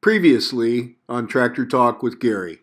Previously on Tractor Talk with Gary.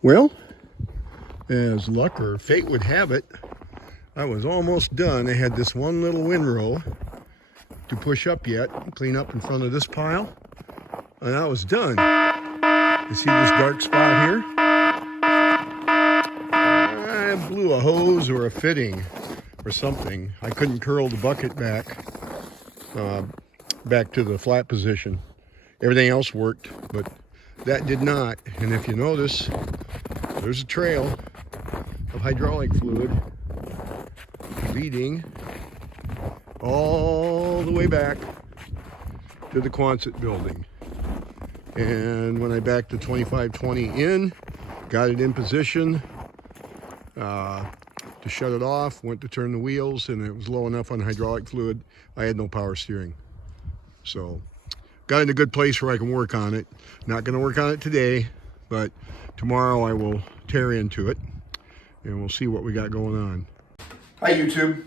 Well, as luck or fate would have it, I was almost done. I had this one little windrow to push up yet, clean up in front of this pile, and I was done. You see this dark spot here? I blew a hose or a fitting or something. I couldn't curl the bucket back to the flat position. Everything else worked, but that did not. And if you notice, there's a trail of hydraulic fluid leading all the way back to the Quonset building. And when I backed the 2520 in, got it in position to shut it off, went to turn the wheels, and it was low enough on hydraulic fluid, I had no power steering. So got in a good place where I can work on it. Not going to work on it today, but tomorrow I will tear into it and we'll see what we got going on. Hi YouTube.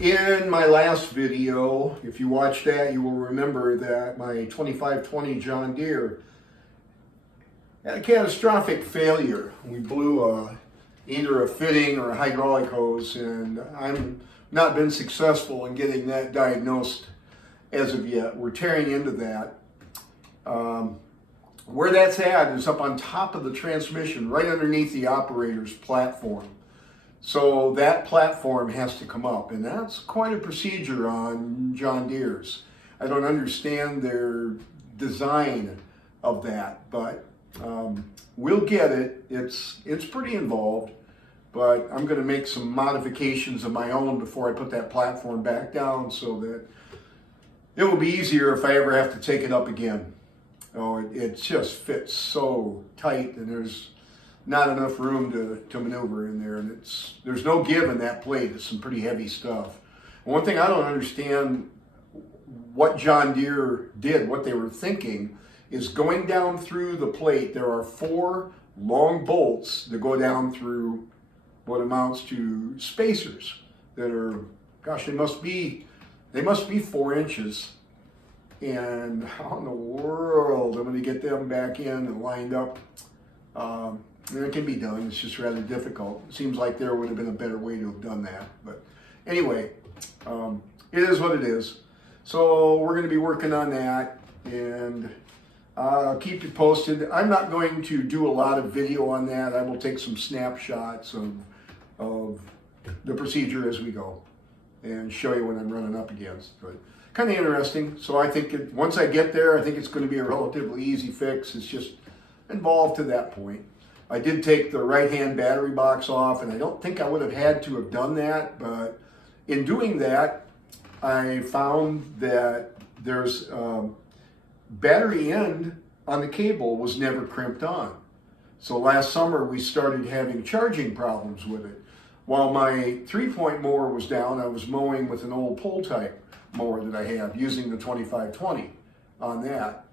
In my last video, if you watched that, you will remember that my 2520 John Deere had a catastrophic failure. We blew either a fitting or a hydraulic hose, and I'm not been successful in getting that diagnosed as of yet. We're tearing into that. Where that's at is up on top of the transmission, right underneath the operator's platform. So that platform has to come up, and that's quite a procedure on John Deere's. I don't understand their design of that, but we'll get it. It's pretty involved, but I'm going to make some modifications of my own before I put that platform back down so that it will be easier if I ever have to take it up again. Oh, it just fits so tight, and there's not enough room to maneuver in there, and there's no give in that plate. It's some pretty heavy stuff. And one thing I don't understand what John Deere did, what they were thinking, is going down through the plate. There are 4 long bolts that go down through what amounts to spacers that are, gosh, they must be 4 inches. And how in the world I'm going to get them back in and lined up? It can be done. It's just rather difficult. It seems like there would have been a better way to have done that. But anyway, it is what it is. So we're going to be working on that, and I'll keep you posted. I'm not going to do a lot of video on that. I will take some snapshots of the procedure as we go and show you what I'm running up against. But kind of interesting. So I think once I get there, I think it's going to be a relatively easy fix. It's just involved to that point. I did take the right-hand battery box off, and I don't think I would have had to have done that, but in doing that, I found that there's battery end on the cable was never crimped on. So last summer we started having charging problems with it. While my 3-point mower was down, I was mowing with an old pole type mower that I have, using the 2520 on that.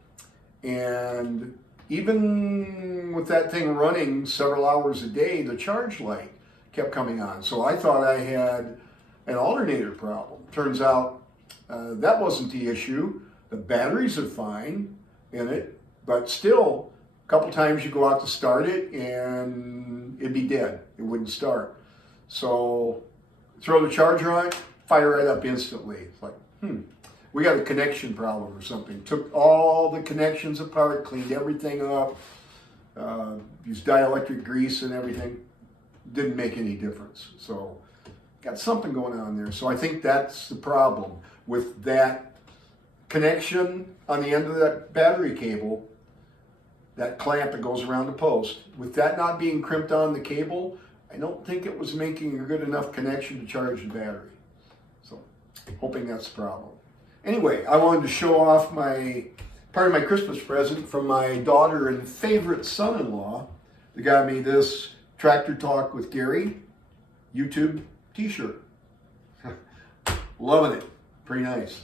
And even with that thing running several hours a day, the charge light kept coming on. So I thought I had an alternator problem. Turns out that wasn't the issue. The batteries are fine in it, but still, a couple times you go out to start it and it'd be dead. It wouldn't start. So throw the charger on it, fire it up instantly. It's like, we got a connection problem or something. Took all the connections apart, cleaned everything up, used dielectric grease and everything. Didn't make any difference. So got something going on there. So I think that's the problem with that connection on the end of that battery cable, that clamp that goes around the post. With that not being crimped on the cable, I don't think it was making a good enough connection to charge the battery. So hoping that's the problem. Anyway, I wanted to show off part of my Christmas present from my daughter and favorite son-in-law. They got me this Tractor Talk with Gary YouTube t-shirt. Loving it. Pretty nice.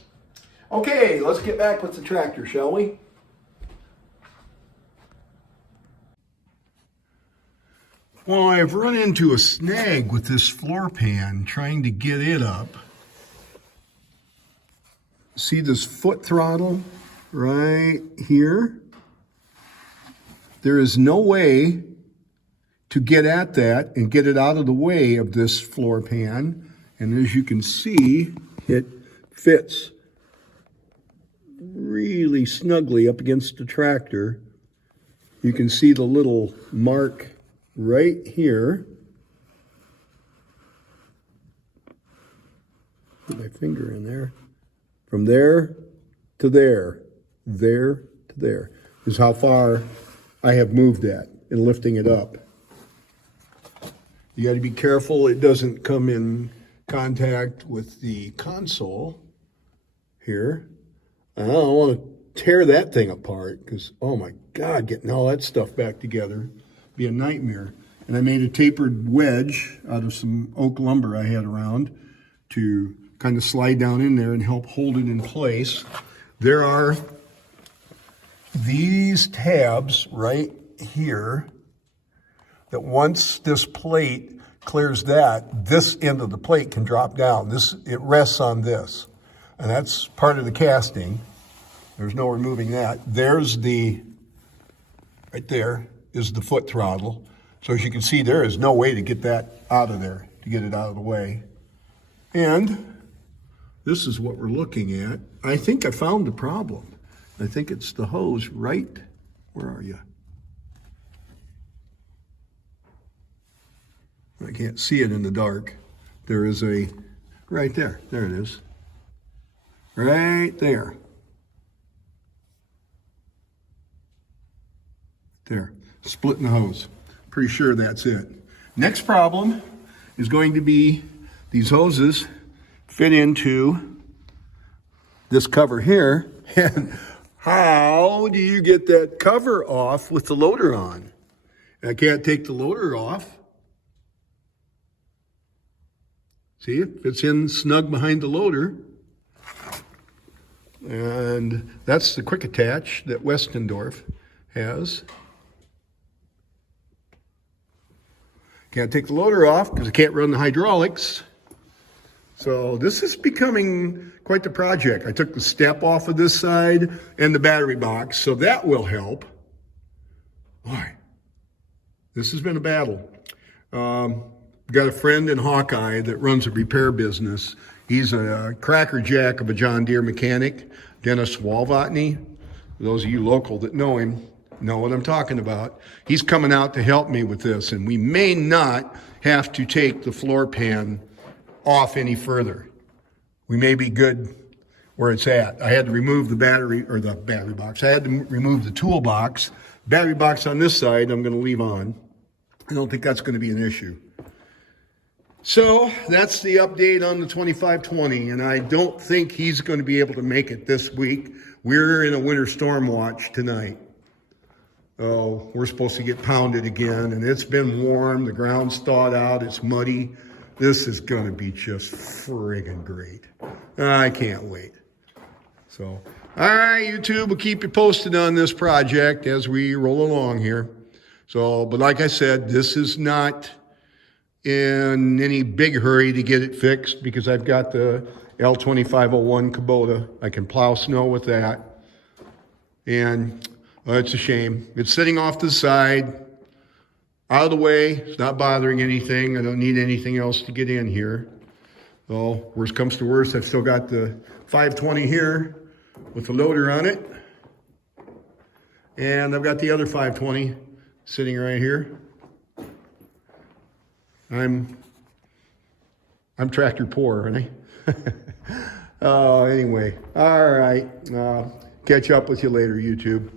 Okay, let's get back with the tractor, shall we? Well, I've run into a snag with this floor pan trying to get it up. See this foot throttle right here? There is no way to get at that and get it out of the way of this floor pan. And as you can see, it fits really snugly up against the tractor. You can see the little mark right here. Put my finger in there. From there to there, there to there is how far I have moved that in lifting it up. You got to be careful it doesn't come in contact with the console here. I don't want to tear that thing apart because, oh my God, getting all that stuff back together be a nightmare. And I made a tapered wedge out of some oak lumber I had around to kind of slide down in there and help hold it in place. There are these tabs right here that once this plate clears that, this end of the plate can drop down. It rests on this. And that's part of the casting. There's no removing that. There's right there is the foot throttle. So as you can see, there is no way to get that out of there, to get it out of the way. And this is what we're looking at. I think I found the problem. I think it's the hose right, where are you? I can't see it in the dark. There is right there. There it is. Right there. There, splitting the hose. Pretty sure that's it. Next problem is going to be these hoses fit into this cover here. And how do you get that cover off with the loader on? I can't take the loader off. See, it fits in snug behind the loader. And that's the quick attach that Westendorf has. Can't take the loader off because I can't run the hydraulics. So this is becoming quite the project. I took the step off of this side and the battery box, so that will help. Boy, this has been a battle. Got a friend in Hawkeye that runs a repair business. He's a crackerjack of a John Deere mechanic, Dennis Walvotny. Those of you local that know him know what I'm talking about. He's coming out to help me with this, and we may not have to take the floor pan off any further. We may be good where it's at. I had to remove the battery box. I had to remove the toolbox. Battery box on this side I'm going to leave on. I don't think that's going to be an issue. So that's the update on the 2520, and I don't think he's going to be able to make it this week. We're in a winter storm watch tonight. Oh, we're supposed to get pounded again, and it's been warm. The ground's thawed out. It's muddy. This is going to be just friggin' great. I can't wait. So, all right, YouTube, we'll keep you posted on this project as we roll along here. So, but like I said, this is not in any big hurry to get it fixed because I've got the L2501 Kubota. I can plow snow with that. And it's a shame. It's sitting off to the side, out of the way. It's not bothering anything. I don't need anything else to get in here. So worst comes to worst, I've still got the 520 here with the loader on it. And I've got the other 520 sitting right here. I'm tractor poor, aren't I? Anyway, all right. Catch up with you later, YouTube.